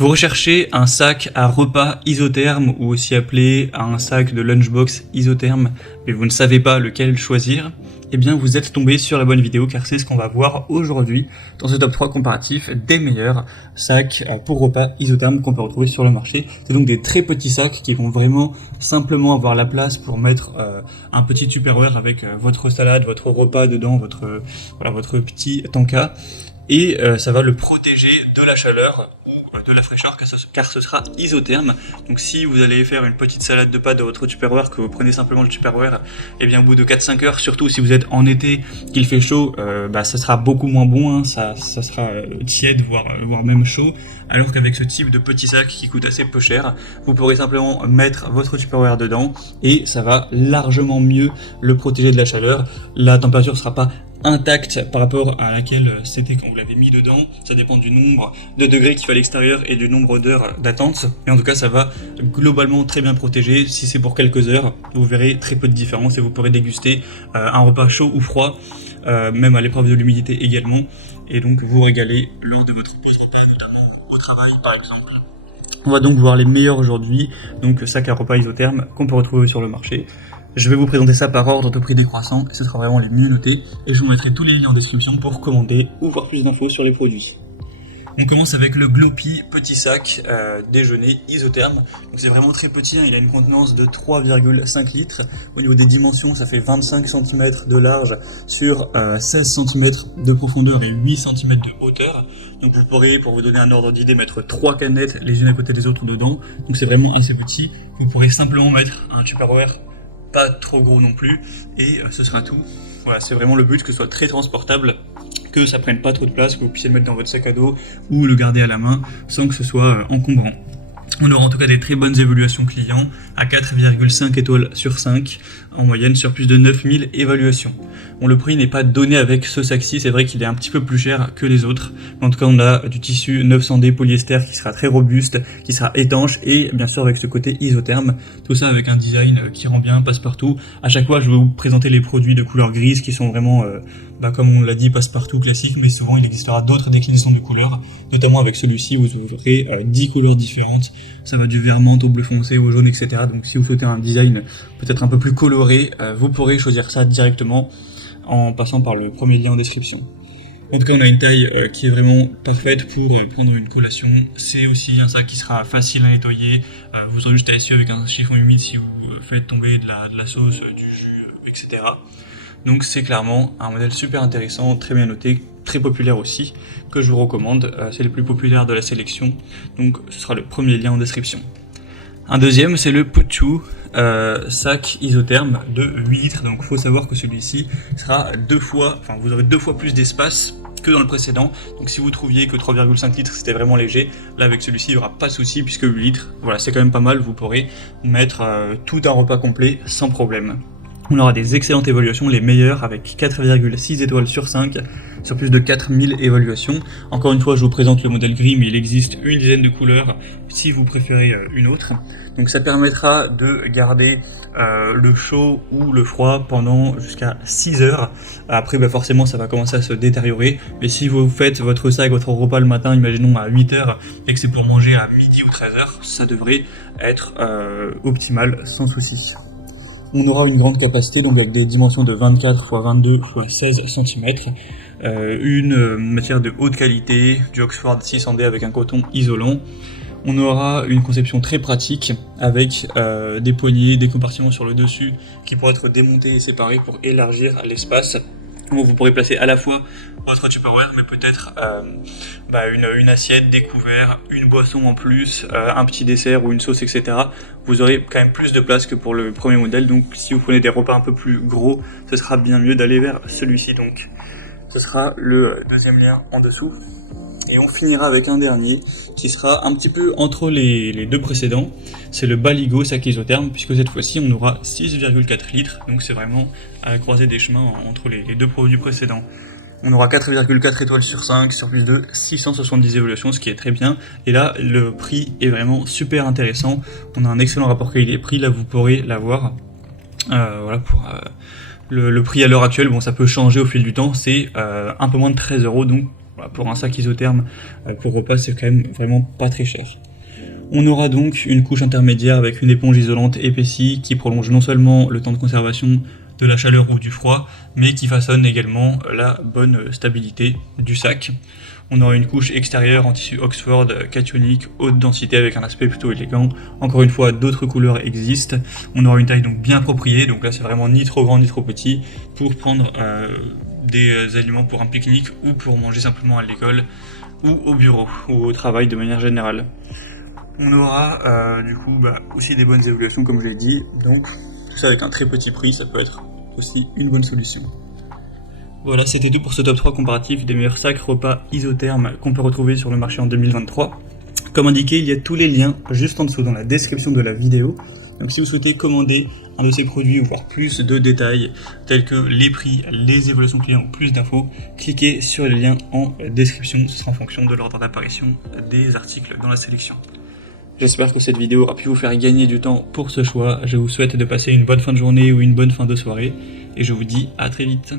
Vous recherchez un sac à repas isotherme ou aussi appelé un sac de lunchbox isotherme, mais vous ne savez pas lequel choisir, eh bien vous êtes tombé sur la bonne vidéo car c'est ce qu'on va voir aujourd'hui dans ce top 3 comparatif des meilleurs sacs pour repas isothermes qu'on peut retrouver sur le marché. C'est donc des très petits sacs qui vont vraiment simplement avoir la place pour mettre un petit Tupperware avec votre salade, votre repas dedans, votre petit tanka, et ça va le protéger de la chaleur de la fraîcheur car ce sera isotherme. Donc si vous allez faire une petite salade de pâtes de votre Tupperware, que vous prenez simplement le Tupperware, et bien au bout de 4-5 heures, surtout si vous êtes en été, qu'il fait chaud, ça sera beaucoup moins bon, hein, ça sera tiède, voire même chaud, alors qu'avec ce type de petit sac qui coûte assez peu cher, vous pourrez simplement mettre votre Tupperware dedans et ça va largement mieux le protéger de la chaleur. La température ne sera pas intacte par rapport à laquelle c'était quand vous l'avez mis dedans. Ça dépend du nombre de degrés qu'il fait à l'extérieur et du nombre d'heures d'attente, mais en tout cas ça va globalement très bien protéger. Si c'est pour quelques heures, vous verrez très peu de différence et vous pourrez déguster un repas chaud ou froid, même à l'épreuve de l'humidité également, et donc vous régaler lors de votre pause repas, notamment au travail par exemple. On va donc voir les meilleurs aujourd'hui, donc sac à repas isotherme qu'on peut retrouver sur le marché. Je vais vous présenter ça par ordre de prix décroissant, et ce sera vraiment les mieux notés, et je vous mettrai tous les liens en description pour commander ou voir plus d'infos sur les produits. On commence avec le Gloppy petit sac déjeuner isotherme. Donc c'est vraiment très petit, hein, il a une contenance de 3,5 litres. Au niveau des dimensions, ça fait 25 cm de large sur 16 cm de profondeur et 8 cm de hauteur. Donc vous pourrez, pour vous donner un ordre d'idée, mettre 3 canettes les unes à côté des autres dedans. Donc c'est vraiment assez petit. Vous pourrez simplement mettre un Tupperware pas trop gros non plus, et ce sera tout. Voilà, c'est vraiment le but, que ce soit très transportable, que ça prenne pas trop de place, que vous puissiez le mettre dans votre sac à dos ou le garder à la main sans que ce soit encombrant. On aura en tout cas des très bonnes évaluations clients, à 4,5 étoiles sur 5, en moyenne sur plus de 9000 évaluations. Bon, le prix n'est pas donné avec ce sac-ci, c'est vrai qu'il est un petit peu plus cher que les autres, mais en tout cas on a du tissu 900D polyester qui sera très robuste, qui sera étanche, et bien sûr avec ce côté isotherme, tout ça avec un design qui rend bien, passe-partout. À chaque fois je vais vous présenter les produits de couleur grise qui sont vraiment, comme on l'a dit, passe-partout classique, mais souvent il existera d'autres déclinaisons de couleurs, notamment avec celui-ci où vous aurez 10 couleurs différentes. Ça va du vert menthe au bleu foncé au jaune, etc. Donc si vous souhaitez un design peut-être un peu plus coloré, vous pourrez choisir ça directement en passant par le premier lien en description. En tout cas, on a une taille qui est vraiment parfaite pour prendre une collation. C'est aussi un sac qui sera facile à nettoyer. Vous aurez juste à essuyer avec un chiffon humide si vous faites tomber de la sauce, du jus, etc. Donc c'est clairement un modèle super intéressant, très bien noté, très populaire aussi, que je vous recommande. C'est le plus populaire de la sélection, donc ce sera le premier lien en description. Un deuxième, c'est le Putchu, sac isotherme de 8 litres. Donc il faut savoir que celui-ci sera vous aurez 2 fois plus d'espace que dans le précédent. Donc si vous trouviez que 3,5 litres c'était vraiment léger, là avec celui-ci il n'y aura pas de souci, puisque 8 litres, voilà, c'est quand même pas mal. Vous pourrez mettre tout un repas complet sans problème. On aura des excellentes évaluations, les meilleures, avec 4,6 étoiles sur 5, sur plus de 4000 évaluations. Encore une fois, je vous présente le modèle gris, mais il existe une dizaine de couleurs, si vous préférez une autre. Donc ça permettra de garder le chaud ou le froid pendant jusqu'à 6 heures. Après, forcément, ça va commencer à se détériorer. Mais si vous faites votre sac, votre repas le matin, imaginons à 8 heures, et que c'est pour manger à midi ou 13 heures, ça devrait être optimal, sans souci. On aura une grande capacité, donc avec des dimensions de 24 x 22 x 16 cm, une matière de haute qualité, du Oxford 600D avec un coton isolant. On aura une conception très pratique avec des poignées, des compartiments sur le dessus qui pourront être démontés et séparés pour élargir l'espace, où vous pourrez placer à la fois votre Tupperware, mais peut-être une assiette, des couverts, une boisson en plus, un petit dessert ou une sauce, etc. Vous aurez quand même plus de place que pour le premier modèle, donc si vous prenez des repas un peu plus gros, ce sera bien mieux d'aller vers celui-ci. Donc ce sera le deuxième lien en dessous. Et on finira avec un dernier qui sera un petit peu entre les deux précédents, c'est le Baligo sac isotherme, puisque cette fois-ci on aura 6,4 litres, donc c'est vraiment à la croisée des chemins entre les deux produits précédents. On aura 4,4 étoiles sur 5 sur plus de 670 évaluations, ce qui est très bien. Et là, le prix est vraiment super intéressant. On a un excellent rapport qualité-prix, là vous pourrez l'avoir. Le prix à l'heure actuelle, bon ça peut changer au fil du temps, c'est un peu moins de 13 €, donc voilà, pour un sac isotherme pour repas, c'est quand même vraiment pas très cher. On aura donc une couche intermédiaire avec une éponge isolante épaissie qui prolonge non seulement le temps de conservation de la chaleur ou du froid, mais qui façonne également la bonne stabilité du sac. On aura une couche extérieure en tissu Oxford, cationique, haute densité avec un aspect plutôt élégant. Encore une fois, d'autres couleurs existent. On aura une taille donc bien appropriée, donc là c'est vraiment ni trop grand ni trop petit, pour prendre des aliments pour un pique-nique ou pour manger simplement à l'école ou au bureau ou au travail de manière générale. On aura du coup aussi des bonnes évaluations comme je l'ai dit, donc tout ça avec un très petit prix, ça peut être aussi une bonne solution. Voilà, c'était tout pour ce top 3 comparatif des meilleurs sacs repas isothermes qu'on peut retrouver sur le marché en 2023. Comme indiqué, il y a tous les liens juste en dessous dans la description de la vidéo. Donc si vous souhaitez commander un de ces produits ou voir plus de détails tels que les prix, les évaluations clients ou plus d'infos, cliquez sur les liens en description, ce sera en fonction de l'ordre d'apparition des articles dans la sélection. J'espère que cette vidéo aura pu vous faire gagner du temps pour ce choix. Je vous souhaite de passer une bonne fin de journée ou une bonne fin de soirée et je vous dis à très vite.